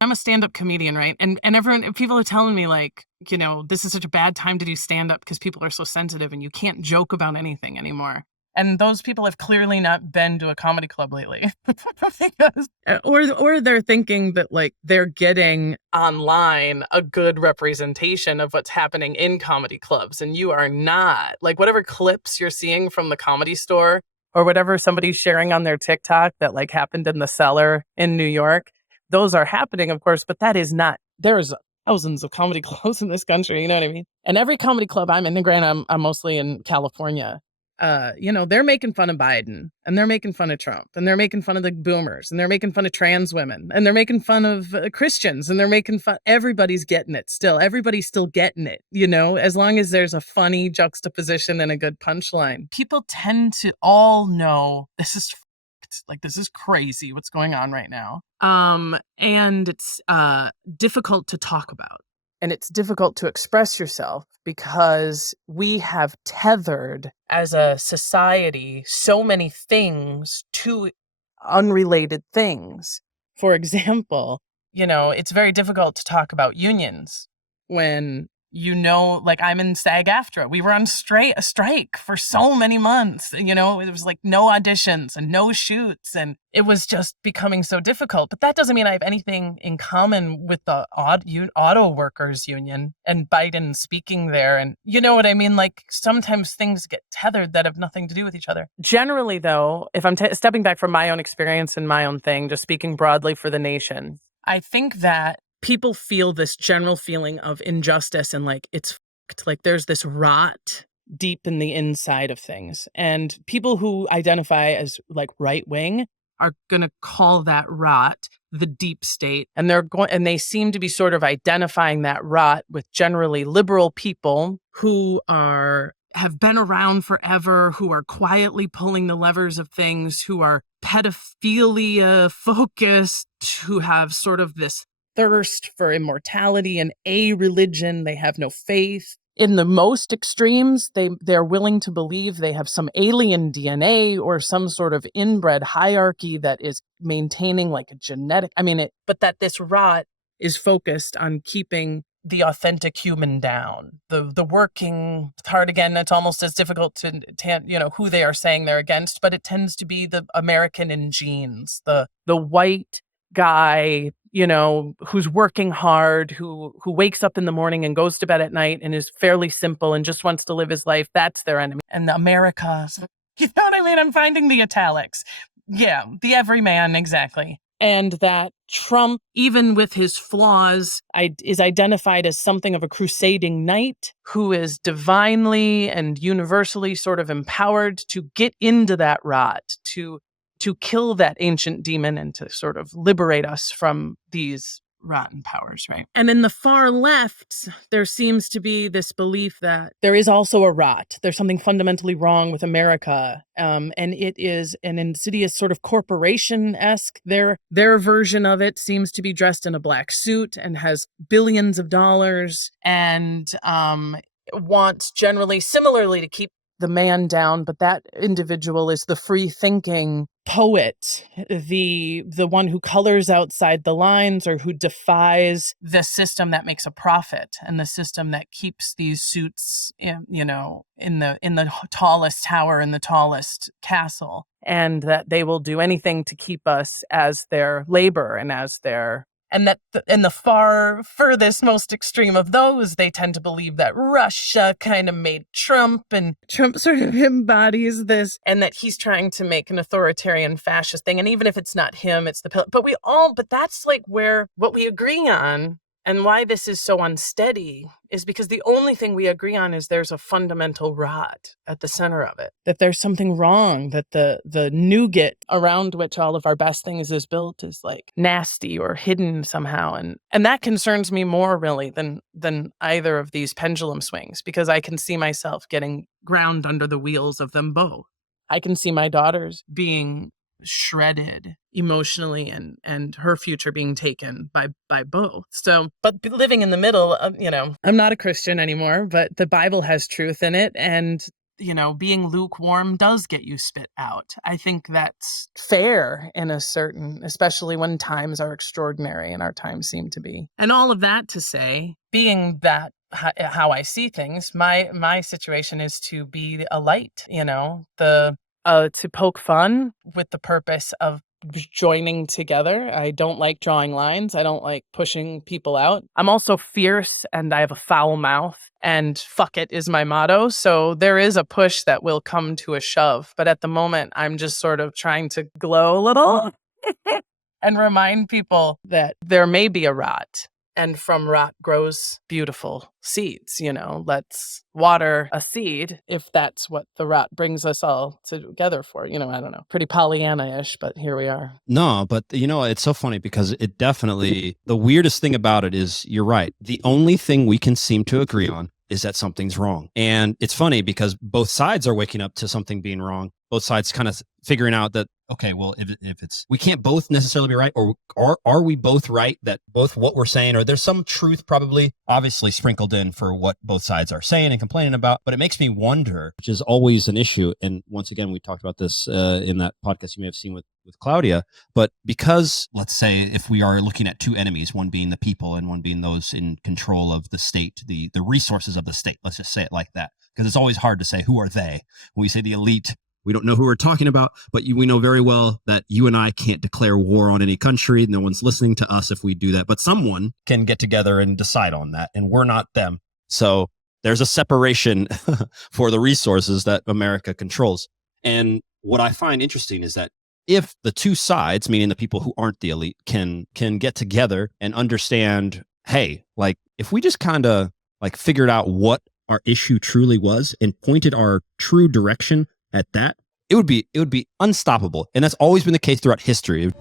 I'm a stand-up comedian, right? And everyone, people are telling me like, this is such a bad time to do stand-up because people are so sensitive and you can't joke about anything anymore. And those people have clearly not been to a comedy club lately. Because, or they're thinking that like they're getting online a good representation of what's happening in comedy clubs. And you are not. Like whatever clips you're seeing from the Comedy Store or whatever somebody's sharing on their TikTok that like happened in the Cellar in New York, those are happening, of course, but that is not. There's thousands of comedy clubs in this country, you know what I mean? And every comedy club I'm in, granted, I'm mostly in California. They're making fun of Biden and they're making fun of Trump and they're making fun of the boomers and they're making fun of trans women and they're making fun of Christians and they're making fun. Everybody's getting it still. Everybody's still getting it, as long as there's a funny juxtaposition and a good punchline. People tend to all know this is like, this is crazy what's going on right now. And it's difficult to talk about. And it's difficult to express yourself because we have tethered as a society so many things to unrelated things. For example, it's very difficult to talk about unions when like I'm in SAG-AFTRA. We were on a strike for so many months. It was like no auditions and no shoots, and it was just becoming so difficult. But that doesn't mean I have anything in common with the auto workers union and Biden speaking there. And you know what I mean? Like sometimes things get tethered that have nothing to do with each other. Generally, though, if I'm stepping back from my own experience and my own thing, just speaking broadly for the nation, I think that people feel this general feeling of injustice and like it's fucked. Like there's this rot deep in the inside of things. And people who identify as like right wing are going to call that rot the deep state. And they seem to be sort of identifying that rot with generally liberal people who have been around forever, who are quietly pulling the levers of things, who are pedophilia focused, who have sort of this thirst for immortality and a religion. They have no faith. In the most extremes, they're willing to believe they have some alien DNA or some sort of inbred hierarchy that is maintaining like a genetic, but that this rot is focused on keeping the authentic human down. The working hard, again, it's almost as difficult to who they are saying they're against, but it tends to be the American in genes, the white guy, who's working hard, who wakes up in the morning and goes to bed at night and is fairly simple and just wants to live his life. That's their enemy. And the Americas, you know what I mean? I'm finding the italics. Yeah, the everyman, exactly. And that Trump, even with his flaws, is identified as something of a crusading knight who is divinely and universally sort of empowered to get into that rot, to kill that ancient demon and to sort of liberate us from these rotten powers, right? And in the far left, there seems to be this belief that there is also a rot. There's something fundamentally wrong with America. And it is an insidious sort of corporation-esque. Their version of it seems to be dressed in a black suit and has billions of dollars and wants generally similarly to keep the man down, but that individual is the free-thinking poet, the one who colors outside the lines or who defies the system that makes a profit and the system that keeps these suits in the tallest tower in the tallest castle, and that they will do anything to keep us as their labor and as their. And that in the far furthest, most extreme of those, they tend to believe that Russia kind of made Trump, and Trump sort of embodies this, and that he's trying to make an authoritarian fascist thing. And even if it's not him, it's but that's like where what we agree on. And why this is so unsteady is because the only thing we agree on is there's a fundamental rot at the center of it. That there's something wrong, that the nougat around which all of our best things is built is like nasty or hidden somehow. And that concerns me more really than either of these pendulum swings, because I can see myself getting ground under the wheels of them both. I can see my daughters being shredded emotionally and her future being taken by both. So, but living in the middle, I'm not a Christian anymore, but the Bible has truth in it. And being lukewarm does get you spit out. I think that's fair in a certain, especially when times are extraordinary, and our times seem to be. And all of that to say, being that how I see things, my situation is to be a light, to poke fun with the purpose of joining together. I don't like drawing lines. I don't like pushing people out. I'm also fierce and I have a foul mouth, and fuck it is my motto. So there is a push that will come to a shove. But at the moment, I'm just sort of trying to glow a little and remind people that there may be a rot. And from rot grows beautiful seeds, Let's water a seed if that's what the rot brings us all together for. I don't know. Pretty Pollyanna-ish, but here we are. No, but it's so funny because it definitely, the weirdest thing about it is, you're right. The only thing we can seem to agree on is that something's wrong. And it's funny because both sides are waking up to something being wrong. Both sides kind of figuring out that, okay, well, if it's, we can't both necessarily be right, or are we both right that both what we're saying, or there's some truth probably obviously sprinkled in for what both sides are saying and complaining about. But it makes me wonder, which is always an issue. And once again, we talked about this in that podcast you may have seen with Claudia. But because, let's say, if we are looking at two enemies, one being the people and one being those in control of the state, the resources of the state, let's just say it like that, because it's always hard to say who are they. When we say the elite, we don't know who we're talking about, but we know very well that you and I can't declare war on any country. No one's listening to us if we do that, but someone can get together and decide on that, and we're not them. So there's a separation for the resources that America controls. And what I find interesting is that if the two sides, meaning the people who aren't the elite, can get together and understand, hey, like, if we just kind of like figured out what our issue truly was and pointed our true direction at that, it would be unstoppable. And that's always been the case throughout history.